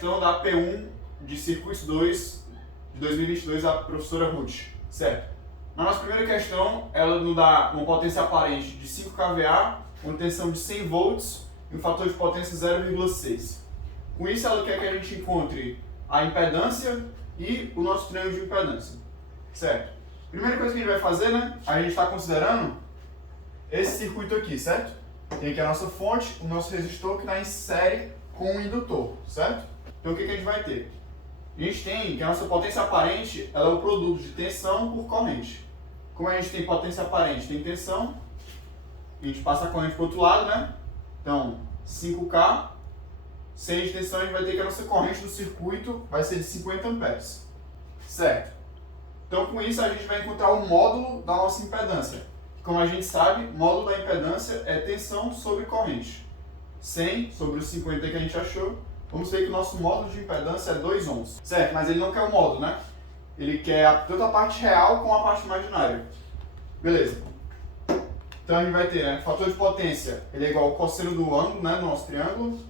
questão da P1 de Circuitos 2 de 2022 da professora Ruth, certo? Na nossa primeira questão, ela nos dá uma potência aparente de 5 kVA, uma tensão de 100 volts e um fator de potência 0,6. Com isso, ela quer que a gente encontre a impedância e o nosso triângulo de impedância, certo? Primeira coisa que a gente vai fazer, né? A gente está considerando esse circuito aqui, certo? Tem aqui a nossa fonte, o nosso resistor que está em série com o indutor, certo? Então o que a gente vai ter? A gente tem que a nossa potência aparente ela é o produto de tensão por corrente. Como a gente tem potência aparente, tem tensão, a gente passa a corrente para o outro lado, né? Então 5K, 6 de tensão, a gente vai ter que a nossa corrente do circuito vai ser de 50 amperes, certo? Então com isso a gente vai encontrar o módulo da nossa impedância. Como a gente sabe, o módulo da impedância é tensão sobre corrente. 100 sobre os 50 que a gente achou, vamos ver que o nosso módulo de impedância é 2 ohms. Certo, mas ele não quer o módulo, né? Ele quer tanto a parte real como a parte imaginária. Beleza. Então a gente vai ter, né? Fator de potência, ele é igual ao cosseno do ângulo, né? Do nosso triângulo.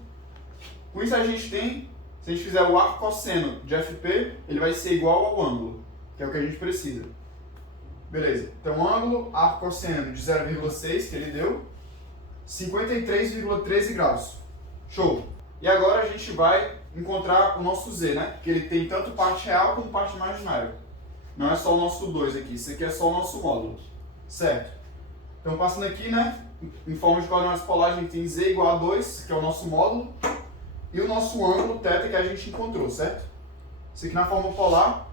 Com isso a gente tem, se a gente fizer o arco cosseno de FP, ele vai ser igual ao ângulo, que é o que a gente precisa. Beleza, então ângulo, arco cosseno de 0,6 que ele deu, 53,13 graus. Show! E agora a gente vai encontrar o nosso Z, né? Que ele tem tanto parte real como parte imaginária. Não é só o nosso 2 aqui, isso aqui é só o nosso módulo. Certo? Então passando aqui, né? Em forma de coordenadas polares a gente tem Z igual a 2, que é o nosso módulo, e o nosso ângulo θ que a gente encontrou, certo? Isso aqui na forma polar.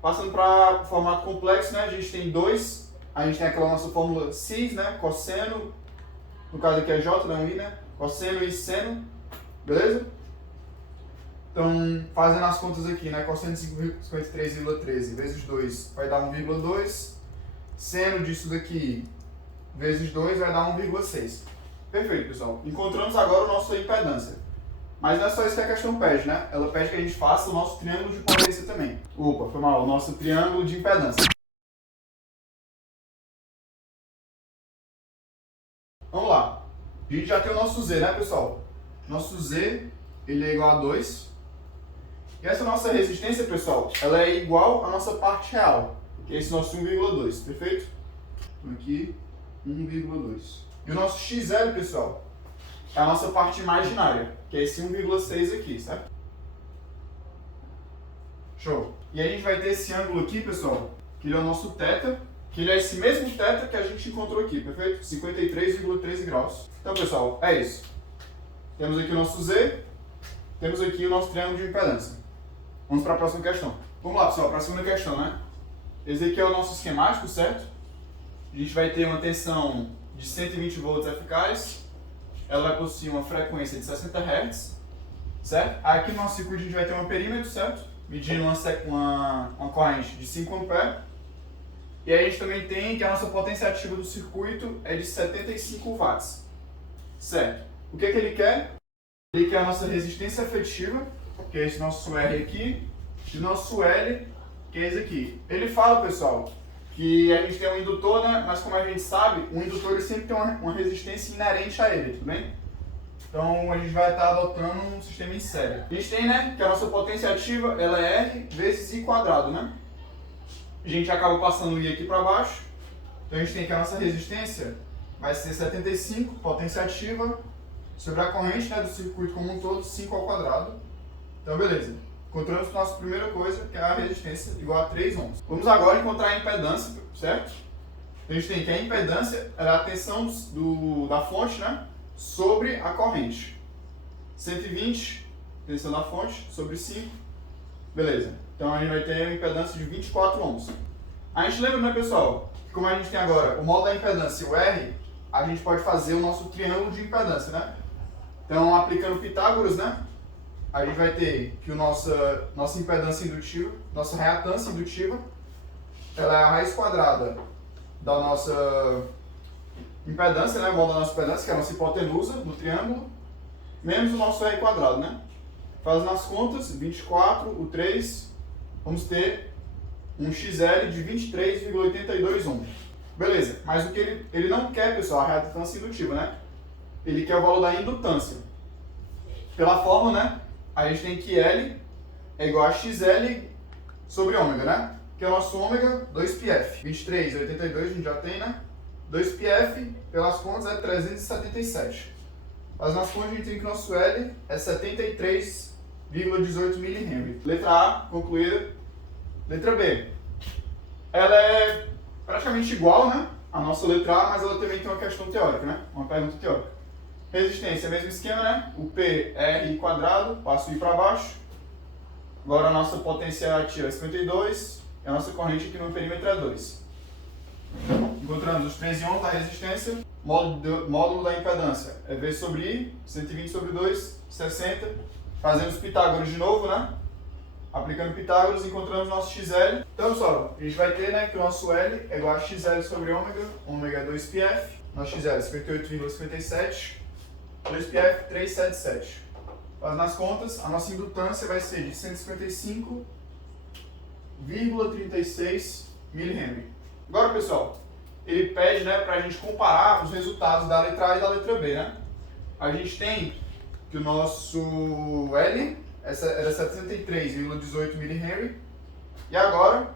Passando para o formato complexo, né, a gente tem 2, a gente tem aquela nossa fórmula cis, né, cosseno, no caso aqui é J, não I, né, cosseno e seno, beleza? Então, fazendo as contas aqui, né, cosseno de 53,13 vezes 2 vai dar 1,2, seno disso daqui vezes 2 vai dar 1,6. Perfeito, pessoal. Encontramos agora a nossa impedância. Mas não é só isso que a questão pede, né? Ela pede que a gente faça o nosso triângulo de potência também. Opa, foi mal. O nosso triângulo de impedância. Vamos lá. A gente já tem o nosso Z, né, pessoal? Nosso Z, ele é igual a 2. E essa nossa resistência, pessoal, ela é igual à nossa parte real, que é esse nosso 1,2, perfeito? Então aqui, 1,2. E o nosso XL, pessoal, é a nossa parte imaginária, que é esse 1,6 aqui, certo? Show! E aí a gente vai ter esse ângulo aqui, pessoal, que ele é o nosso θ, que ele é esse mesmo θ que a gente encontrou aqui, perfeito? 53,13 graus. Então, pessoal, é isso. Temos aqui o nosso Z, temos aqui o nosso triângulo de impedância. Vamos para a próxima questão. Vamos lá, pessoal, para a segunda questão, né? Esse aqui é o nosso esquemático, certo? A gente vai ter uma tensão de 120 volts eficaz. Ela vai possuir uma frequência de 60 Hz, certo? Aqui no nosso circuito a gente vai ter um perímetro, certo? Medindo uma corrente de 5 A. E aí a gente também tem que a nossa potência ativa do circuito é de 75 watts, certo? O que ele quer? Ele quer a nossa resistência efetiva, que é esse nosso R aqui, e o nosso L, que é esse aqui. Ele fala, pessoal, que a gente tem um indutor, né? Mas como a gente sabe, o indutor ele sempre tem uma resistência inerente a ele, tudo bem? Então a gente vai estar adotando um sistema em série. A gente tem, né, que a nossa potência ativa ela é R vezes I quadrado, né? A gente acaba passando o I aqui para baixo. Então a gente tem que a nossa resistência vai ser 75, potência ativa, sobre a corrente, né, do circuito como um todo, 5 ao quadrado. Então beleza. Encontramos a nossa primeira coisa, que é a resistência igual a 3 ohms. Vamos agora encontrar a impedância, certo? Então a gente tem que a impedância é a tensão da fonte, né, sobre a corrente. 120, tensão da fonte, sobre 5. Beleza. Então a gente vai ter uma impedância de 24 ohms. A gente lembra, né, pessoal, que como a gente tem agora o módulo da impedância e o R, a gente pode fazer o nosso triângulo de impedância, né? Então, aplicando Pitágoras, né, a gente vai ter que nossa impedância indutiva, nossa reatância indutiva, ela é a raiz quadrada da nossa impedância, né, o módulo da nossa impedância, que é a nossa hipotenusa no triângulo, menos o nosso R quadrado, né? Fazendo as contas, 24, o 3, vamos ter um XL de 23,82 ohms. Beleza, mas o que ele não quer, pessoal, a reatância indutiva, né? Ele quer o valor da indutância. Pela fórmula, né? a gente tem que L é igual a XL sobre ômega, né? Que é o nosso ômega 2πf. 23, 82 a gente já tem, né? 2πf, pelas contas, é 377. Mas nas contas a gente tem que o nosso L é 73,18 mH. Letra A, concluída. Letra B. Ela é praticamente igual, né? A nossa letra A, mas ela também tem uma questão teórica, né? Uma pergunta teórica. Resistência, mesmo esquema, né? O P é R quadrado, passo I para baixo. Agora a nossa potência ativa é 52 e a nossa corrente aqui no perímetro é 2. Encontramos os 13 ohms da resistência, módulo da impedância é V sobre I, 120 sobre 2, 60. Fazemos Pitágoras de novo, né? Aplicando Pitágoras, encontramos nosso XL. Então, pessoal, a gente vai ter, né, que o nosso L é igual a XL sobre ômega, ômega é 2πf, nosso XL é 58,57, 2πf 377. Faz nas contas, a nossa indutância vai ser de 155,36 mH. Agora, pessoal, ele pede, né, para a gente comparar os resultados da letra A e da letra B, né? A gente tem que o nosso L era 73,18 mH e agora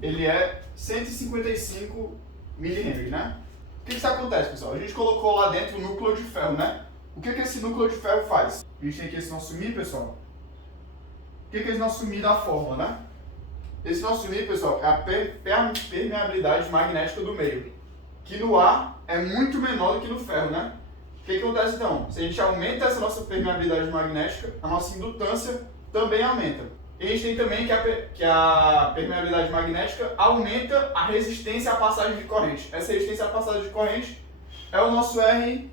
ele é 155 mH, né? O que isso acontece, pessoal? A gente colocou lá dentro o núcleo de ferro, né? O que esse núcleo de ferro faz? A gente tem aqui esse nosso Mi, pessoal. O que esse nosso Mi da fórmula, né? Esse nosso Mi, pessoal, é a permeabilidade magnética do meio, que no ar é muito menor do que no ferro, né? O que acontece então? Se a gente aumenta essa nossa permeabilidade magnética, a nossa indutância também aumenta. E a gente tem também que a permeabilidade magnética aumenta a resistência à passagem de corrente. Essa resistência à passagem de corrente é o nosso R,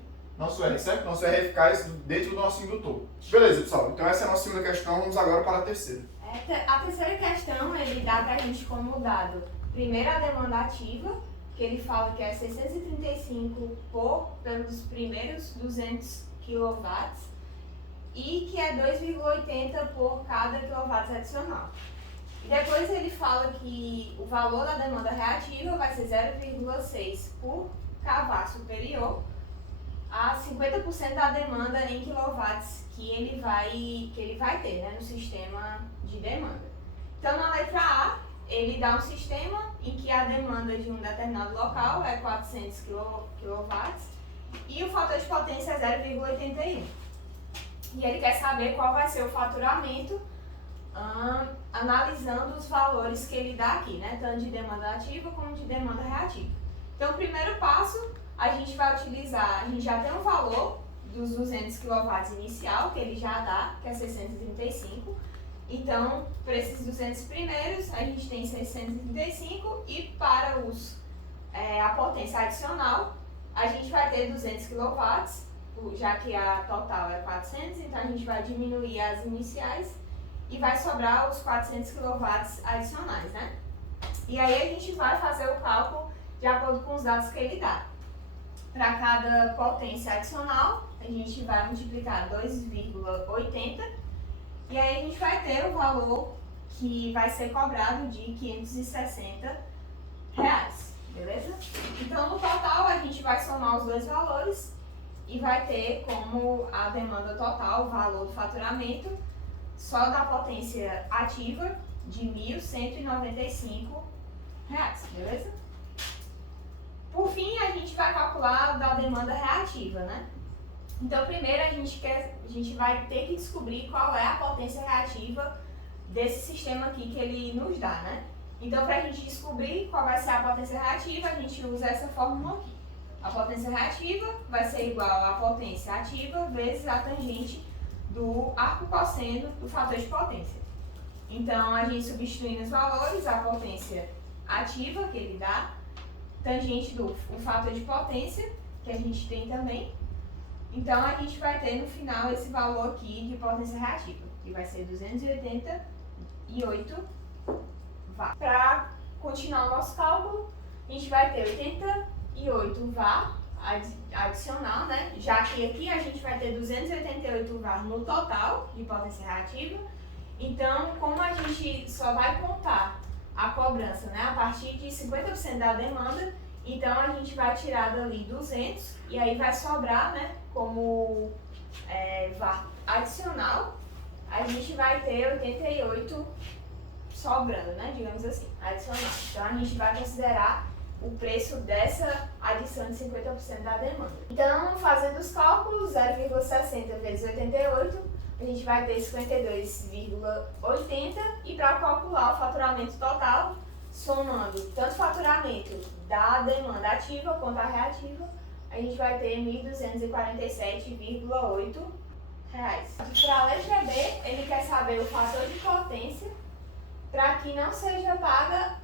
certo? Nosso R eficaz dentro do nosso indutor. Beleza, pessoal. Então essa é a nossa segunda questão. Vamos agora para a terceira. A terceira questão, ele dá pra gente como dado, primeiro a demanda ativa, que ele fala que é 635 pelos primeiros 200 kW e que é 2,80 por cada kW adicional. E depois ele fala que o valor da demanda reativa vai ser 0,6 por kW superior a 50% da demanda em quilowatts que ele vai ter, né, no sistema de demanda. Então, na letra A, ele dá um sistema em que a demanda de um determinado local é 400 kW e o fator de potência é 0,81. E ele quer saber qual vai ser o faturamento analisando os valores que ele dá aqui, né, tanto de demanda ativa como de demanda reativa. Então, o primeiro passo, a gente vai utilizar, a gente já tem um valor dos 200 kW inicial, que ele já dá, que é 635. Então, para esses 200 primeiros, a gente tem 635 e para a potência adicional, a gente vai ter 200 kW, já que a total é 400, então a gente vai diminuir as iniciais e vai sobrar os 400 kW adicionais, né? E aí a gente vai fazer o cálculo de acordo com os dados que ele dá. Para cada potência adicional, a gente vai multiplicar 2,80 e aí a gente vai ter o valor que vai ser cobrado de R$560, beleza? Então, no total, a gente vai somar os dois valores e vai ter como a demanda total, o valor do faturamento, só da potência ativa de R$1.195, beleza? Por fim, a gente vai calcular da demanda reativa, né? Então, primeiro a gente vai ter que descobrir qual é a potência reativa desse sistema aqui que ele nos dá, né? Então, para a gente descobrir qual vai ser a potência reativa, a gente usa essa fórmula aqui. A potência reativa vai ser igual à potência ativa vezes a tangente do arco cosseno do fator de potência. Então, a gente substituindo os valores, a potência ativa que ele dá, tangente do fator de potência, que a gente tem também. Então, a gente vai ter no final esse valor aqui de potência reativa, que vai ser 288 VAR. Para continuar o nosso cálculo, a gente vai ter 88 VAR adicional, né? Já que aqui a gente vai ter 288 VAR no total de potência reativa. Então, como a gente só vai contar a cobrança, né, a partir de 50% da demanda, então a gente vai tirar dali 200 e aí vai sobrar, né, como VAR adicional a gente vai ter 88 sobrando, né? Digamos assim, adicionado. Então a gente vai considerar o preço dessa adição de 50% da demanda. Então, fazendo os cálculos, 0,60 vezes 88, a gente vai ter 52,80 e para calcular o faturamento total, somando tanto o faturamento da demanda ativa quanto a reativa, a gente vai ter R$ 1.247,8. Para a letra B, ele quer saber o fator de potência para que não seja paga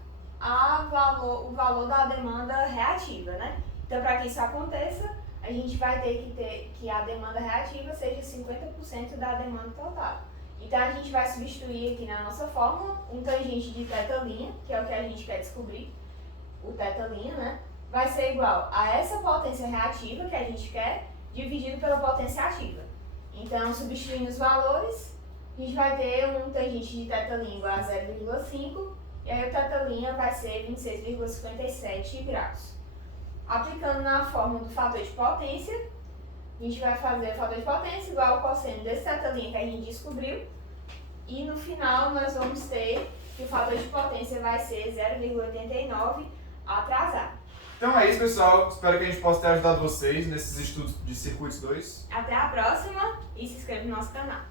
o valor da demanda reativa, né? Então, para que isso aconteça, a gente vai ter que a demanda reativa seja 50% da demanda total. Então, a gente vai substituir aqui na nossa fórmula um tangente de θ', que é o que a gente quer descobrir, o θ', né? Vai ser igual a essa potência reativa que a gente quer, dividido pela potência ativa. Então, substituindo os valores, a gente vai ter um tangente de θ' igual a 0,5, e aí o θ' vai ser 26,57 graus. Aplicando na fórmula do fator de potência, a gente vai fazer o fator de potência igual ao cosseno desse θ' que a gente descobriu, e no final nós vamos ter que o fator de potência vai ser 0,89 atrasado. Então é isso, pessoal. Espero que a gente possa ter ajudado vocês nesses estudos de Circuitos 2. Até a próxima e se inscreva no nosso canal.